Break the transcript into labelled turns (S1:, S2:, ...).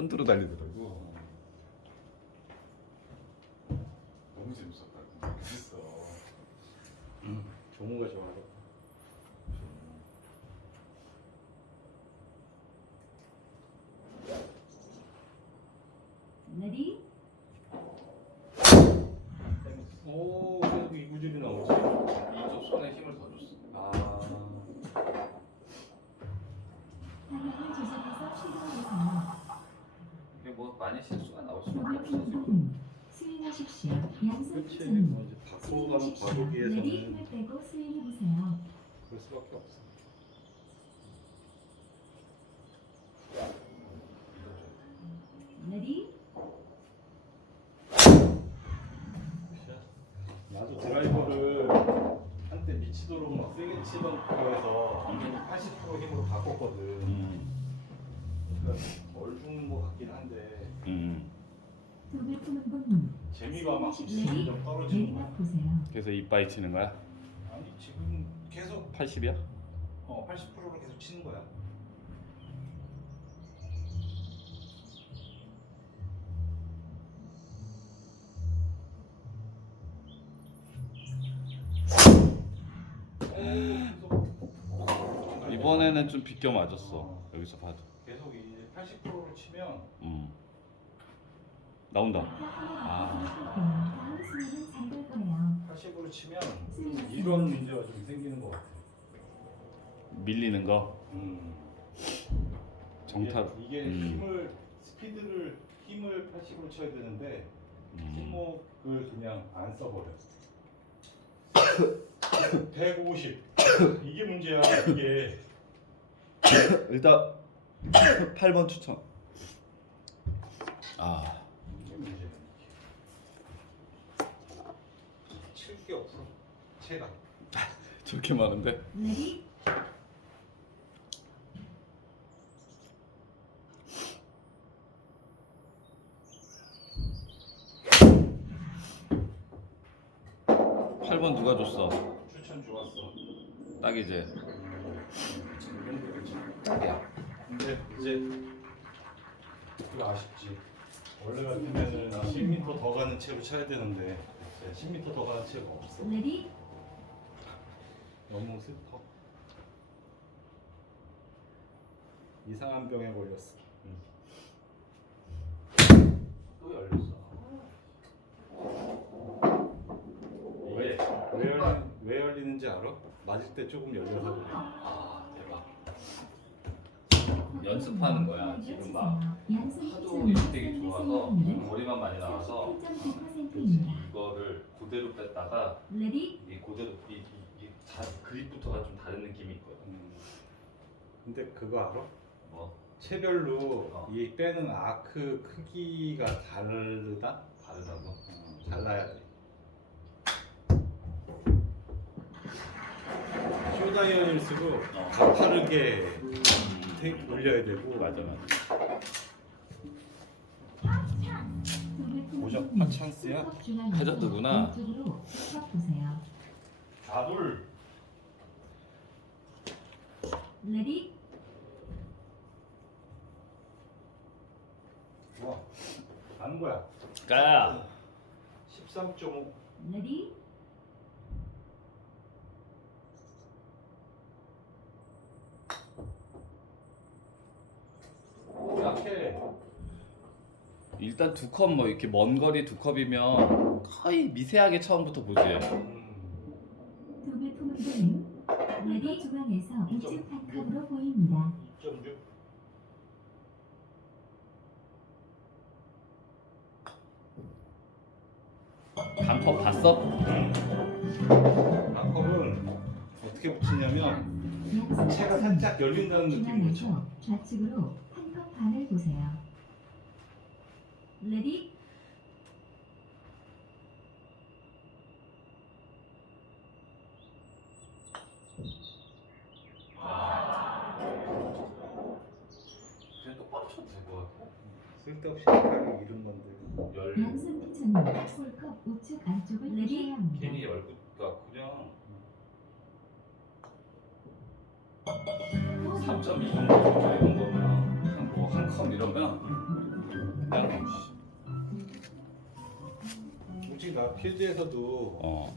S1: 선두로 달리더라고.
S2: 너무 재밌었다. 그랬어. 종우가 좋아하고.
S3: 레디
S2: 오, 계속 이구질이 나오지.
S1: 이쪽 손에 힘을 더 줬어.
S2: 아,
S3: 방향을 조절해서 시도해보세요.
S1: 많이 실수가 나올 수밖에 없어.
S3: 음, 스윙하십시오. 양손
S2: 그렇지. 뭐 이제 바꾸고 가는
S3: 스윙하십시오. 레디
S2: 과도기에서는
S3: 힘을 빼고 스윙해 보세요.
S2: 그럴 수밖에 없어.
S3: 레디
S2: 나도 드라이버를 한때 미치도록 막 세게 치던 거에서 80% 힘으로 바꿨거든.
S1: 음.
S3: 네,
S1: 그래서 이빨 치는 거야?
S2: 아니 지금 계속
S1: 80이야?
S2: 어 80%로 계속 치는 거야.
S1: 이번에는 좀 비껴 맞았어. 여기서 봐도.
S2: 계속 이제 80%로 치면
S1: 음. 나온다. 아.
S3: 다음 스윙은 잘될 거예요.
S2: 80으로 치면 이런 문제가 좀 생기는 것 같아.
S1: 밀리는 거.
S2: 음.
S1: 정탑.
S2: 이게, 이게
S1: 음.
S2: 힘을 스피드를 힘을 80으로 쳐야 되는데
S1: 음.
S2: 힘목을 그냥 안 써버려. 150 이게 문제야 이게
S1: 일단 8번 추천. 아.
S2: 이게 문제야. 칠 게 없어. 채가.
S1: 저렇게 많은데?
S3: 레디
S1: 팔번 누가 줬어?
S2: 추천 좋았어.
S1: 딱이지.
S2: 딱이야. 근데 이제 이거 아쉽지. 원래 같으면은 10m 더 가는 채로 쳐야 되는데 이제 10m 더 가는 채가 없어.
S3: 레디
S2: 너무 슬퍼. 이상한 병에 걸렸어.
S1: 또 열렸어.
S2: 왜? 왜 열리 왜 열리는지 알아? 맞을 때 조금 열려서 그래.
S1: 아 대박. 연습하는 거야 지금 막 하도 일대기 좋아서 거리만 많이 나와서
S3: 입니다
S1: 이거를 그대로 뺐다가
S3: 레디
S1: 이 그대로 이, 이, 이 자, 그립부터가 좀 다른 느낌이 있거든.
S2: 음. 근데 그거 알아?
S1: 뭐
S2: 체별로
S1: 어.
S2: 이 빼는 아크 크기가 다르다?
S1: 다르다고?
S2: 어, 잘라야 돼. 쇼다이언일수록
S1: 어.
S2: 가파르게 테- 올려야 되고
S1: 맞아 맞아.
S2: 보적 파 찬스야?
S1: 해저드구나.
S3: 툭 보세요.
S2: 좌돌.
S3: 레디?
S2: 좋아. 가는 거야.
S1: 까야.
S2: 13.5
S3: 레디?
S2: 약해
S1: 일단 두 컵 뭐 이렇게 먼 거리 두 컵이면 거의 미세하게 처음부터 보지.
S2: 음,
S3: 독을 품은 분은 레디 중앙에서 우측 반컵으로 보입니다.
S2: 2.6
S1: 단컵 봤어?
S2: 아컵은 어떻게 붙이냐면 채가 살짝 열린다는 느낌으로
S3: 중앙에서 좌측으로 한 컵 반을 보세요. 레디
S1: 그냥 똑바로 쳐도 될것 같아.
S2: 쓸데없이 헷갈리 이런 건데.
S1: 열.
S3: 양손 피처는 우측 안쪽을 레디 합니다.
S1: 괜히 열고가 그냥. 3.2 정도 이런 거면 그냥 뭐한 컵 이러면 그냥
S2: 솔 직히 나 필드에서도
S1: 어